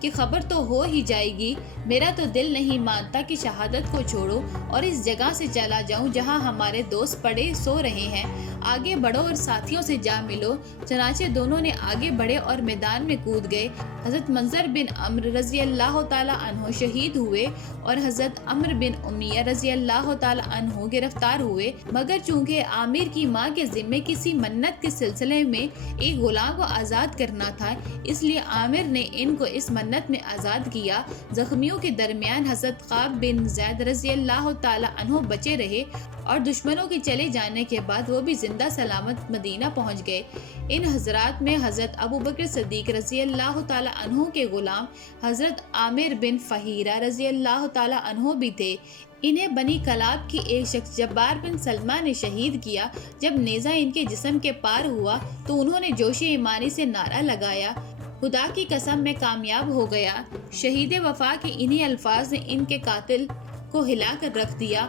کہ خبر تو ہو ہی جائے گی، میرا تو دل نہیں مانتا کہ شہادت کو چھوڑو اور اس جگہ سے چلا جاؤں جہاں ہمارے دوست پڑے سو رہے ہیں، آگے بڑھو اور ساتھیوں سے جا ملو۔ چنانچہ دونوں نے آگے بڑھے اور میدان میں کود گئے۔ حضرت منظر بن عمرو رضی اللہ تعالی عنہ شہید ہوئے اور حضرت عمرو بن امیہ رضی اللہ تعالی عنہ گرفتار ہوئے، مگر چونکہ عامر کی ماں کے ذمے کسی منت کے سلسلے میں ایک غلام کو آزاد کرنا تھا، اس لیے عامر نے ان کو اس منت میں آزاد کیا۔ زخمیوں کے درمیان حضرت قاب بن زید رضی اللہ تعالی عنہ بچے رہے اور دشمنوں کے چلے جانے کے بعد وہ بھی زندہ سلامت مدینہ پہنچ گئے۔ ان حضرات میں حضرت ابوبکر صدیق رضی اللہ تعالی عنہ کے غلام حضرت عامر بن فہیرہ رضی اللہ تعالی عنہ بھی تھے۔ انہیں بنی کلاب کی ایک شخص جبار بن سلمہ نے شہید کیا۔ جب نیزہ ان کے جسم کے پار ہوا تو انہوں نے جوش ایمانی سے نعرہ لگایا، خدا کی قسم میں کامیاب ہو گیا۔ شہید وفا کے انہی الفاظ نے ان کے قاتل کو ہلا کر رکھ دیا۔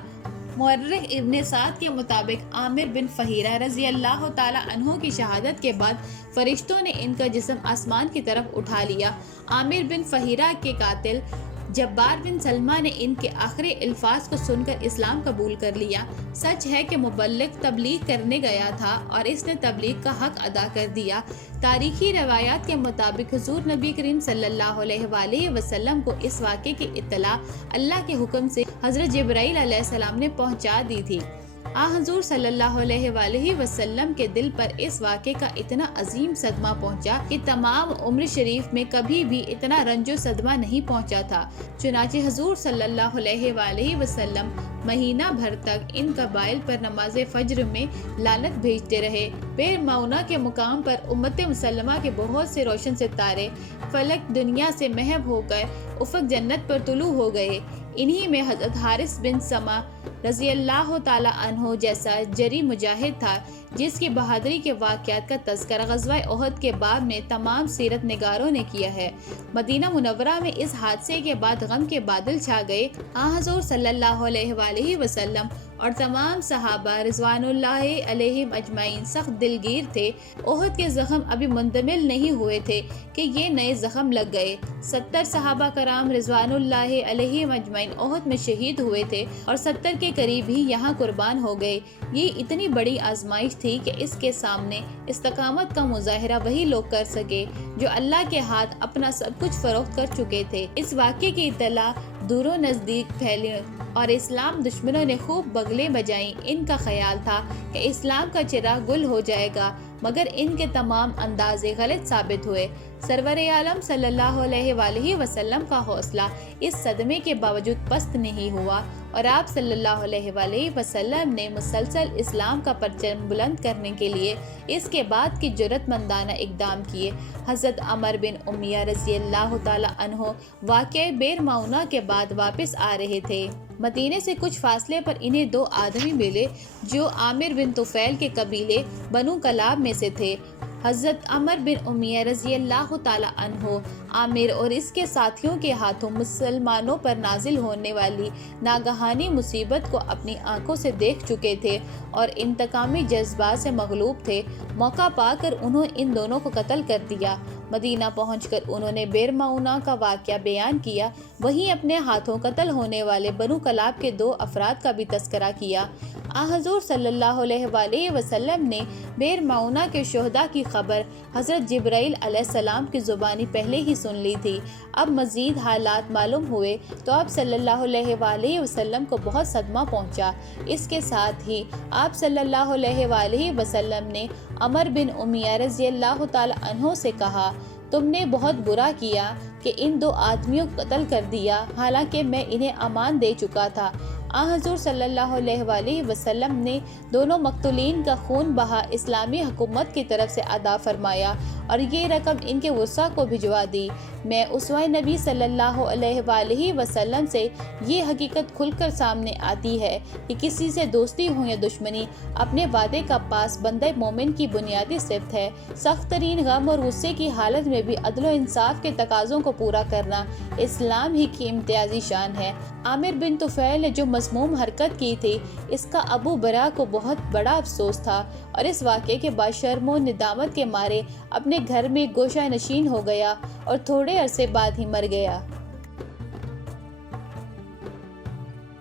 مورخ ابن سعد کے مطابق عامر بن فہیرہ رضی اللہ تعالی عنہ کی شہادت کے بعد فرشتوں نے ان کا جسم آسمان کی طرف اٹھا لیا۔ عامر بن فہیرہ کے قاتل جبار بن سلمہ نے ان کے آخری الفاظ کو سن کر اسلام قبول کر لیا۔ سچ ہے کہ مبلغ تبلیغ کرنے گیا تھا اور اس نے تبلیغ کا حق ادا کر دیا۔ تاریخی روایات کے مطابق حضور نبی کریم صلی اللہ علیہ وآلہ وسلم کو اس واقعے کی اطلاع اللہ کے حکم سے حضرت جبرائیل علیہ السلام نے پہنچا دی تھی۔ حضور صلی اللہ علیہ وآلہ وسلم کے دل پر اس واقعے کا اتنا عظیم صدمہ پہنچا کہ تمام عمر شریف میں کبھی بھی اتنا رنج و صدمہ نہیں پہنچا تھا۔ چنانچہ حضور صلی اللہ علیہ وآلہ وسلم مہینہ بھر تک ان قبائل پر نماز فجر میں لعنت بھیجتے رہے۔ بئر معونہ کے مقام پر امت مسلمہ کے بہت سے روشن ستارے فلک دنیا سے محو ہو کر افق جنت پر طلوع ہو گئے۔ انہی میں حضرت حارث بن سما رضی اللہ تعالی عنہ جیسا جری مجاہد تھا، جس کی بہادری کے واقعات کا تذکرہ غزوہ احد کے باب میں تمام سیرت نگاروں نے کیا ہے۔ مدینہ منورہ میں اس حادثے کے بعد غم کے بادل چھا گئے۔ حضور صلی اللہ علیہ وآلہ وسلم اور تمام صحابہ رضوان اللہ علیہم اجمعین سخت دلگیر تھے۔ احد کے زخم ابھی مندمل نہیں ہوئے تھے کہ یہ نئے زخم لگ گئے۔ 70 صحابہ کرام رضوان اللہ علیہم اجمعین احد میں شہید ہوئے تھے اور 70 کے قریب ہی یہاں قربان ہو گئے۔ یہ اتنی بڑی آزمائش تھی کہ اس کے سامنے استقامت کا مظاہرہ وہی لوگ کر سکے جو اللہ کے ہاتھ اپنا سب کچھ فروخت کر چکے تھے۔ اس واقعے کی اطلاع دور و نزدیک پھیلی اور اسلام دشمنوں نے خوب بغلیں بجائیں۔ ان کا خیال تھا کہ اسلام کا چراغ گل ہو جائے گا، مگر ان کے تمام اندازے غلط ثابت ہوئے۔ سرور عالم صلی اللہ علیہ وآلہ وسلم کا حوصلہ اس صدمے کے باوجود پست نہیں ہوا اور آپ صلی اللہ علیہ وآلہ وسلم نے مسلسل اسلام کا پرچم بلند کرنے کے لیے اس کے بعد کی جرأت مندانہ اقدام کیے۔ حضرت عمر بن امیہ رضی اللہ تعالی عنہ واقعہ بئر معونہ کے بعد واپس آ رہے تھے۔ مدینے سے کچھ فاصلے پر انہیں 2 آدمی ملے جو عامر بن طفیل کے قبیلے بنو کلاب میں سے تھے۔ حضرت عمر بن امیہ رضی اللہ تعالی عنہ عامر اور اس کے ساتھیوں کے ہاتھوں مسلمانوں پر نازل ہونے والی ناگہانی مصیبت کو اپنی آنکھوں سے دیکھ چکے تھے اور انتقامی جذبات سے مغلوب تھے۔ موقع پا کر انہوں ان دونوں کو قتل کر دیا۔ مدینہ پہنچ کر انہوں نے بئر معونہ کا واقعہ بیان کیا، وہیں اپنے ہاتھوں قتل ہونے والے بنو کلاب کے 2 افراد کا بھی تذکرہ کیا۔ حضور صلی اللہ علیہ وآلہ وسلم نے بئر معونہ کے شہداء کی خبر حضرت جبرائیل علیہ السلام کی زبانی پہلے ہی سن لی تھی۔ اب مزید حالات معلوم ہوئے تو آپ صلی اللہ علیہ وآلہ وسلم کو بہت صدمہ پہنچا۔ اس کے ساتھ ہی آپ صلی اللہ علیہ وآلہ وسلم نے عمر بن امیہ رضی اللہ تعالی عنہ سے کہا، تم نے بہت برا کیا کہ ان 2 آدمیوں کو قتل کر دیا، حالانکہ میں انہیں امان دے چکا تھا۔ حضور صلی اللہ علیہ وآلہ وسلم نے دونوں مقتولین کا خون بہا اسلامی حکومت کی طرف سے ادا فرمایا اور یہ رقم ان کے ورثاء کو بھجوا دی۔ میں اسوہ نبی صلی اللہ علیہ وآلہ وسلم سے یہ حقیقت کھل کر سامنے آتی ہے کہ کسی سے دوستی ہو یا دشمنی، اپنے وعدے کا پاس بندہ مومن کی بنیادی صفت ہے۔ سخت ترین غم اور غصے کی حالت میں بھی عدل و انصاف کے تقاضوں کو پورا کرنا اسلام ہی کی امتیازی شان ہے۔ عامر بن طفیل نے جو مذموم حرکت کی تھی، اس کا ابو برا کو بہت بڑا افسوس تھا اور اس واقعے کے بعد شرم و ندامت کے مارے اپنے گھر میں گوشہ نشین ہو گیا اور تھوڑے عرصے بعد ہی مر گیا۔